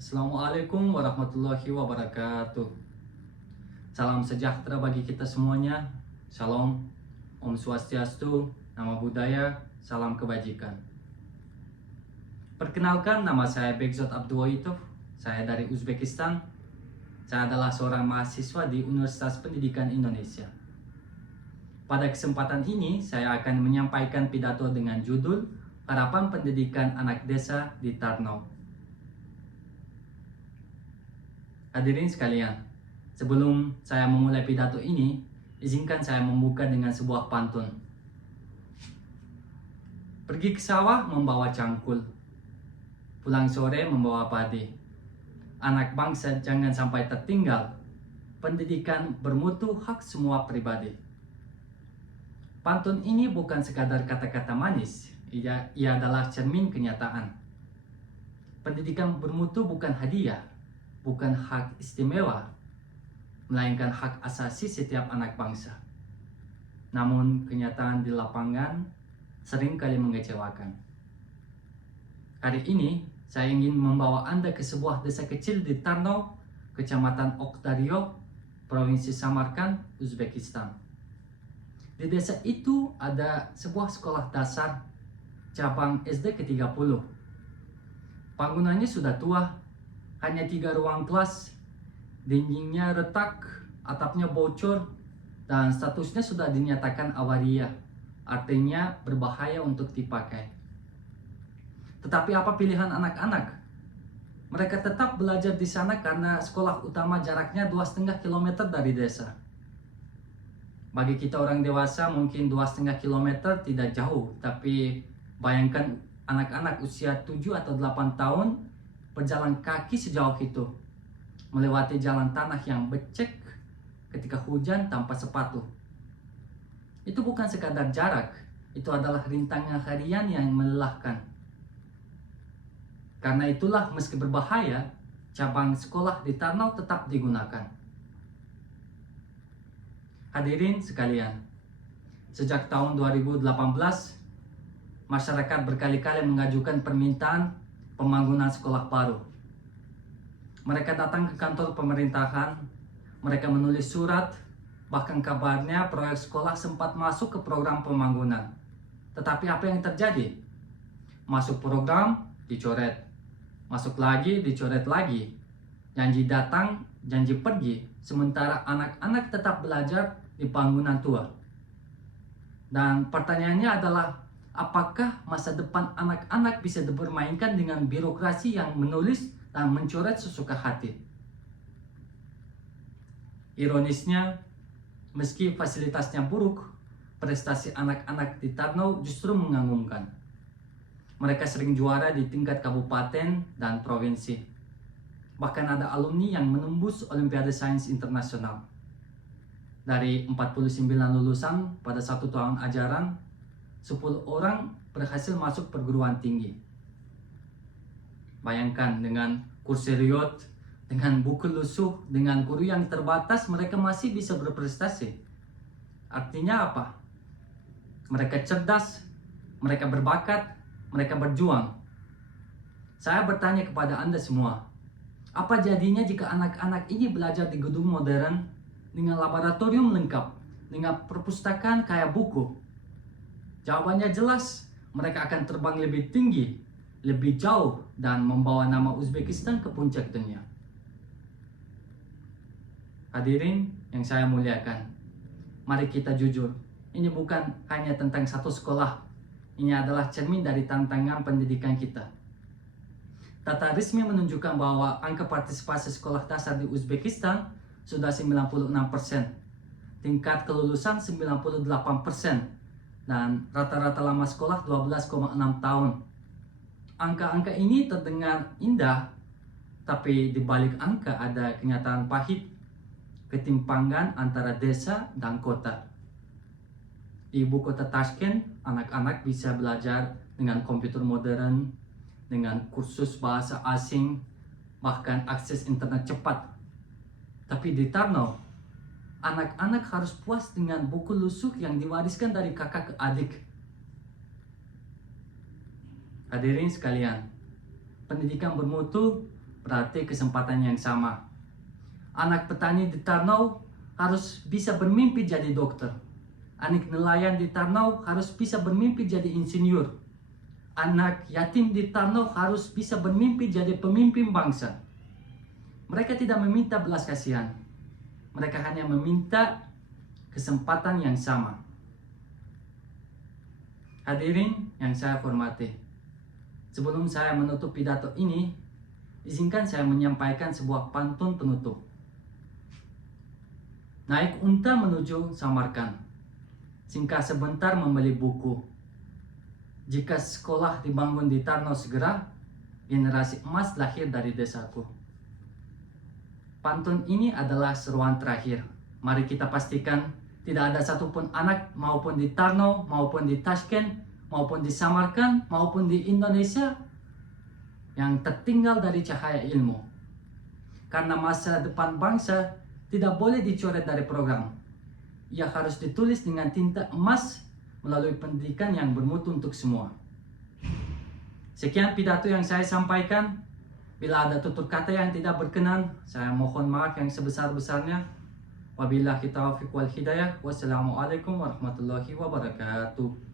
Assalamualaikum warahmatullahi wabarakatuh. Salam sejahtera bagi kita semuanya. Shalom, Om Swastiastu, Namo Buddhaya, salam kebajikan. Perkenalkan, nama saya Begzod Abdulwahitov. Saya dari Uzbekistan. Saya adalah seorang mahasiswa di Universitas Pendidikan Indonesia. Pada kesempatan ini, saya akan menyampaikan pidato dengan judul Harapan Pendidikan Anak Desa di Tarnów. Hadirin sekalian, sebelum saya memulai pidato ini, izinkan saya membuka dengan sebuah pantun. Pergi ke sawah membawa cangkul, pulang sore membawa padi. Anak bangsa jangan sampai tertinggal, pendidikan bermutu hak semua pribadi. Pantun ini bukan sekadar kata-kata manis, ia adalah cermin kenyataan. Pendidikan bermutu bukan hadiah, bukan hak istimewa, melainkan hak asasi setiap anak bangsa. Namun kenyataan di lapangan seringkali mengecewakan. Hari ini saya ingin membawa Anda ke sebuah desa kecil di Tarnów, Kecamatan Oktaryok, Provinsi Samarkand, Uzbekistan. Di desa itu ada sebuah sekolah dasar cabang SD ke-30. Bangunannya sudah tua, hanya 3 ruang kelas, dindingnya retak, atapnya bocor, dan statusnya sudah dinyatakan awaria, artinya berbahaya untuk dipakai. Tetapi apa pilihan anak-anak? Mereka tetap belajar di sana karena sekolah utama jaraknya 2,5 km dari desa. Bagi kita orang dewasa mungkin 2,5 km tidak jauh, tapi bayangkan anak-anak usia 7 atau 8 tahun berjalan kaki sejauh itu, melewati jalan tanah yang becek ketika hujan tanpa sepatu. Itu bukan sekadar jarak, itu adalah rintangan harian yang melelahkan. Karena itulah meski berbahaya, cabang sekolah di Tarnów tetap digunakan. Hadirin sekalian, sejak tahun 2018, masyarakat berkali-kali mengajukan permintaan pembangunan sekolah baru. Mereka datang ke kantor pemerintahan, mereka menulis surat, bahkan kabarnya proyek sekolah sempat masuk ke program pembangunan. Tetapi apa yang terjadi? Masuk program, dicoret. Masuk lagi, dicoret lagi. Janji datang, janji pergi, sementara anak-anak tetap belajar di bangunan tua. Dan pertanyaannya adalah, apakah masa depan anak-anak bisa dipermainkan dengan birokrasi yang menulis dan mencoret sesuka hati? Ironisnya, meski fasilitasnya buruk, prestasi anak-anak di Tarnów justru mengagumkan. Mereka sering juara di tingkat kabupaten dan provinsi. Bahkan ada alumni yang menembus Olimpiade Sains Internasional. Dari 49 lulusan pada 1 tahun ajaran, 10 orang berhasil masuk perguruan tinggi. Bayangkan, dengan kursi riot, dengan buku lusuh, dengan guru yang terbatas, mereka masih bisa berprestasi. Artinya apa? Mereka cerdas, mereka berbakat, mereka berjuang. Saya bertanya kepada Anda semua, apa jadinya jika anak-anak ini belajar di gedung modern dengan laboratorium lengkap, dengan perpustakaan kaya buku? Jawabannya jelas, mereka akan terbang lebih tinggi, lebih jauh, dan membawa nama Uzbekistan ke puncak dunia. Hadirin yang saya muliakan, mari kita jujur, ini bukan hanya tentang satu sekolah, ini adalah cermin dari tantangan pendidikan kita. Data resmi menunjukkan bahwa angka partisipasi sekolah dasar di Uzbekistan sudah 96%, tingkat kelulusan 98%, dan rata-rata lama sekolah 12,6 tahun. Angka-angka ini terdengar indah, tapi di balik angka ada kenyataan pahit, ketimpangan antara desa dan kota. Di ibu kota Tashkent, anak-anak bisa belajar dengan komputer modern, dengan kursus bahasa asing, bahkan akses internet cepat. Tapi di Tarnów, anak-anak harus puas dengan buku lusuh yang diwariskan dari kakak ke adik. Hadirin sekalian, pendidikan bermutu berarti kesempatan yang sama. Anak petani di Tarnów harus bisa bermimpi jadi dokter. Anak nelayan di Tarnów harus bisa bermimpi jadi insinyur. Anak yatim di Tarnów harus bisa bermimpi jadi pemimpin bangsa. Mereka tidak meminta belas kasihan. Mereka hanya meminta kesempatan yang sama. Hadirin yang saya hormati, sebelum saya menutup pidato ini, izinkan saya menyampaikan sebuah pantun penutup. Naik unta menuju Samarkand, singgah sebentar membeli buku. Jika sekolah dibangun di Tarnów segera, generasi emas lahir dari desaku. Pantun ini adalah seruan terakhir. Mari kita pastikan tidak ada satupun anak maupun di Tarnów, maupun di Tashkent, maupun di Samarkand, maupun di Indonesia yang tertinggal dari cahaya ilmu. Karena masa depan bangsa tidak boleh dicoret dari program. Ia harus ditulis dengan tinta emas melalui pendidikan yang bermutu untuk semua. Sekian pidato yang saya sampaikan. Bila ada tutur kata yang tidak berkenan, saya mohon maaf yang sebesar-besarnya. Wabillahi taufiq wal hidayah. Wassalamualaikum warahmatullahi wabarakatuh.